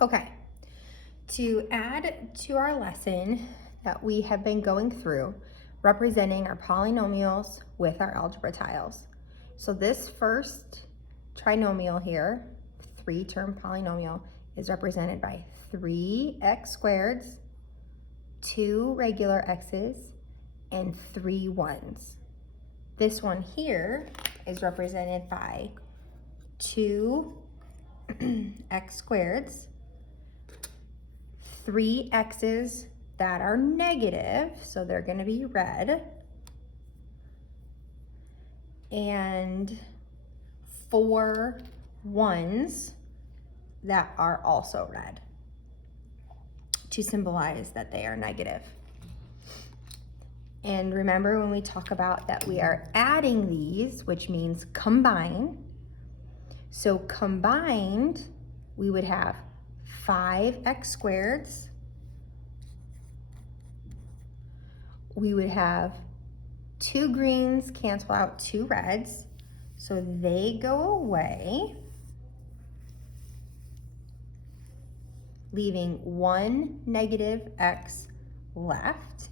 Okay, to add to our lesson that we have been going through, representing our polynomials with our algebra tiles. So this first trinomial here, 3-term polynomial, is represented by 3x squareds, 2 regular x's, and 3 1s. This one here is represented by 2 x squareds, 3 x's that are negative, so they're going to be red, and 4 1s that are also red to symbolize that they are negative. And remember when we talk about that we are adding these, which means combine. So combined, we would have 5x squareds. We would have 2 greens cancel out 2 reds, so they go away, leaving 1 negative x left.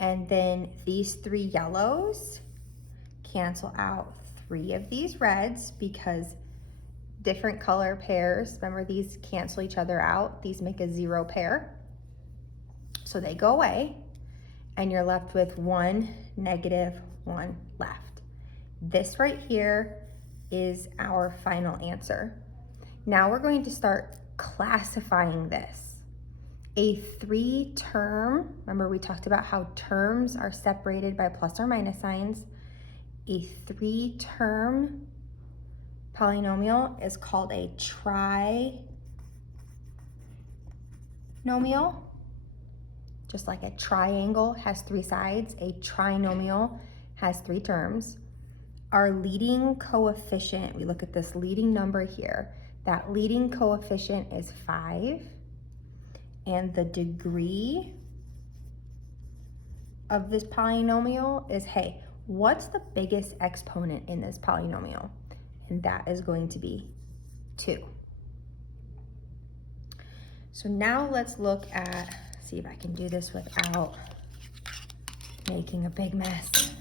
And then these 3 yellows cancel out 3 of these reds because different color pairs, remember these cancel each other out, these make a 0 pair. So they go away, and you're left with 1 negative 1 left. This right here is our final answer. Now we're going to start classifying this. A 3-term, remember we talked about how terms are separated by plus or minus signs. A 3-term polynomial is called a trinomial. Just like a triangle has 3 sides, a trinomial has 3 terms. Our leading coefficient, we look at this leading number here, that leading coefficient is 5, and the degree of this polynomial is, hey, what's the biggest exponent in this polynomial? And that is going to be 2. So now let's look at, see if I can do this without making a big mess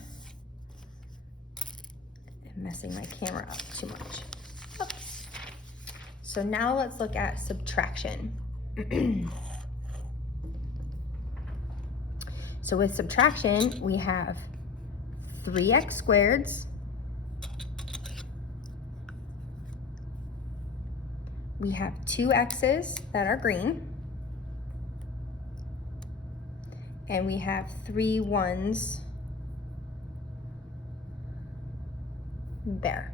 and messing my camera up too much. Oops. So now let's look at subtraction. So with subtraction, we have 3x squareds, we have 2 x's that are green, and we have 3 1s there.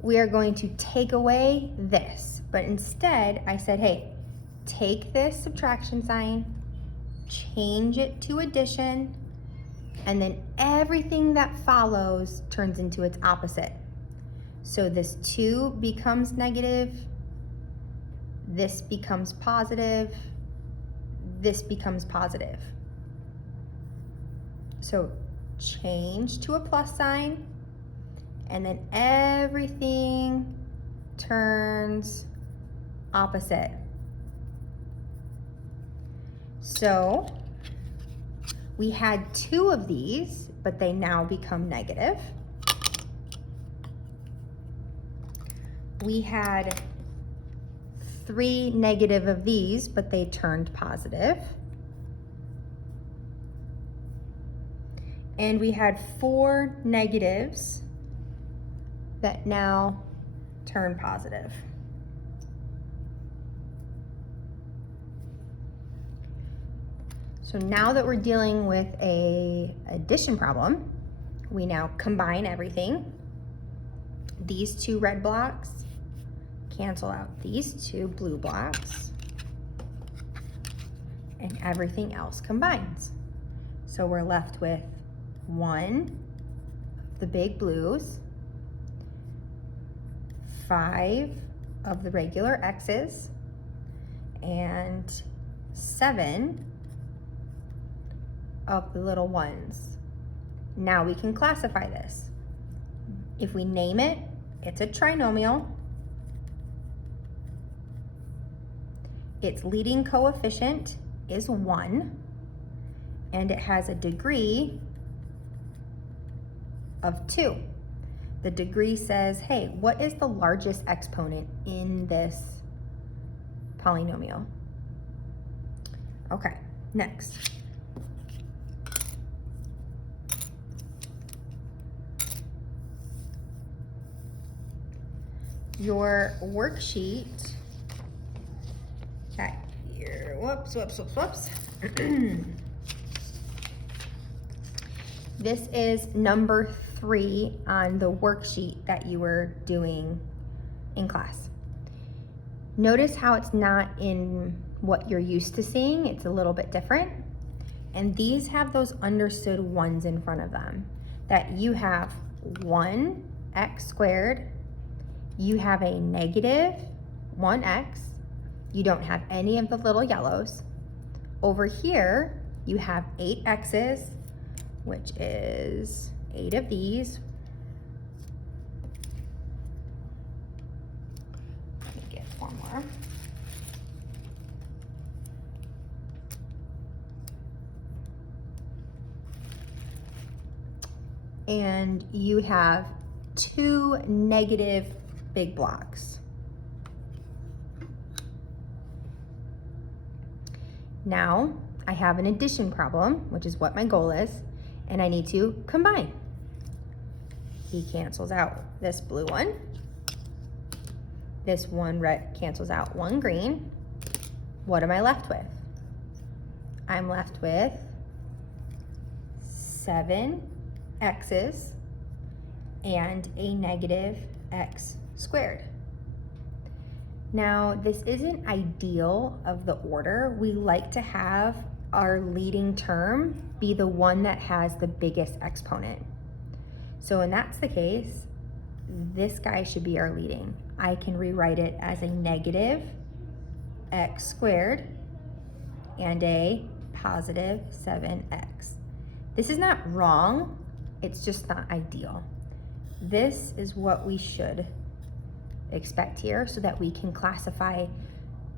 We are going to take away this, but instead I said, hey, take this subtraction sign, change it to addition, and then everything that follows turns into its opposite. So this 2 becomes negative, this becomes positive, this becomes positive. So change to a plus sign, and then everything turns opposite. So we had 2 of these, but they now become negative. We had 3 negative of these, but they turned positive. And we had 4 negatives that now turn positive. So now that we're dealing with an addition problem, we now combine everything. These 2 red blocks cancel out these 2 blue blocks, and everything else combines. So we're left with 1 of the big blues, 5 of the regular x's, and 7 of the little ones. Now we can classify this. If we name it, it's a trinomial. its leading coefficient is 1, and it has a degree of 2. The degree says, hey, what is the largest exponent in this polynomial? Okay, next. Your worksheet, back here, whoops. This is number 3 on the worksheet that you were doing in class. Notice how it's not in what you're used to seeing, it's a little bit different. And these have those understood ones in front of them, that you have 1x squared, you have a negative 1x, you don't have any of the little yellows. Over here, you have 8 x's, which is 8 of these. Let me get 4 more. And you have 2 negative big blocks. Now I have an addition problem, which is what my goal is, and I need to combine. He cancels out this blue one. This one red cancels out one green. What am I left with? I'm left with 7 x's and a negative x squared. Now, this isn't ideal of the order. We like to have our leading term be the one that has the biggest exponent. So when that's the case, this guy should be our leading. I can rewrite it as a negative x squared and a positive 7x. This is not wrong, it's just not ideal. This is what we should expect here so that we can classify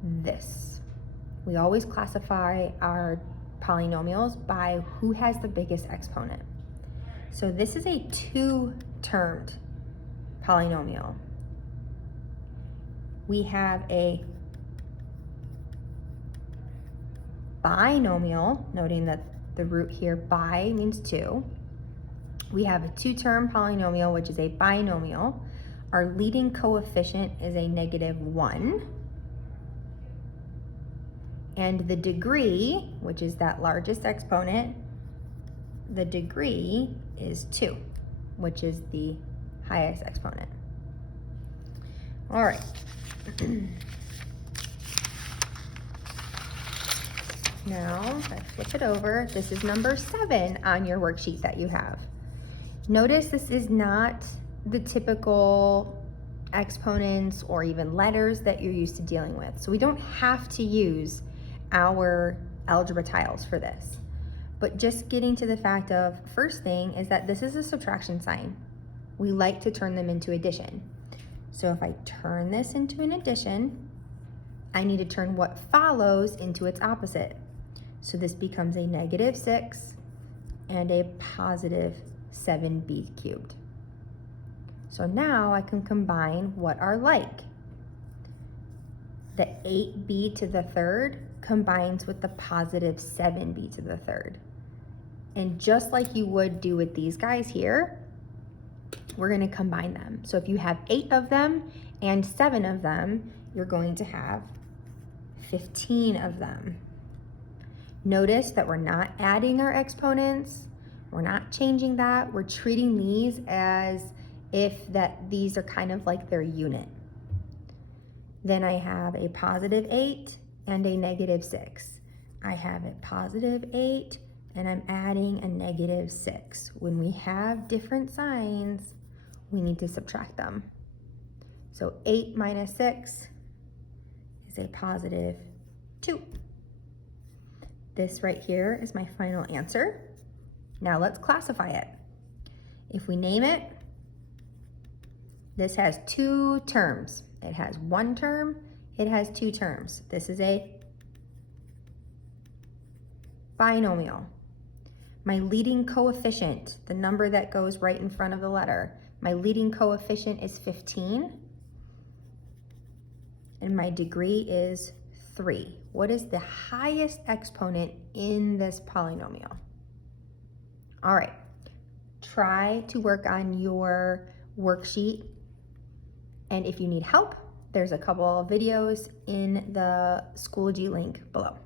this. We always classify our polynomials by who has the biggest exponent. So this is a 2-termed polynomial. We have a binomial, noting that the root here, bi, means 2. We have a 2-term polynomial, which is a binomial. Our leading coefficient is a -1. And the degree, which is that largest exponent, the degree is 2, which is the highest exponent. All right. Now, if I flip it over, this is number 7 on your worksheet that you have. Notice this is not the typical exponents or even letters that you're used to dealing with. So we don't have to use our algebra tiles for this. But just getting to the fact of, first thing is that this is a subtraction sign. We like to turn them into addition. So if I turn this into an addition, I need to turn what follows into its opposite. So this becomes a -6 and a positive 7b cubed. So now I can combine what are like. The 8b to the third combines with the positive 7b to the third. And just like you would do with these guys here, we're going to combine them. So if you have 8 of them and 7 of them, you're going to have 15 of them. Notice that we're not adding our exponents. We're not changing that. We're treating these as if that these are kind of like their unit. Then I have a positive 8 and a -6. I have a positive 8 and I'm adding a -6. When we have different signs, we need to subtract them. So 8 minus 6 is a positive 2. This right here is my final answer. Now let's classify it. If we name it, this has 2 terms. It has 1 term, it has 2 terms. This is a binomial. My leading coefficient, the number that goes right in front of the letter, my leading coefficient is 15, and my degree is 3. What is the highest exponent in this polynomial? All right, try to work on your worksheet, and if you need help, there's a couple of videos in the Schoology link below.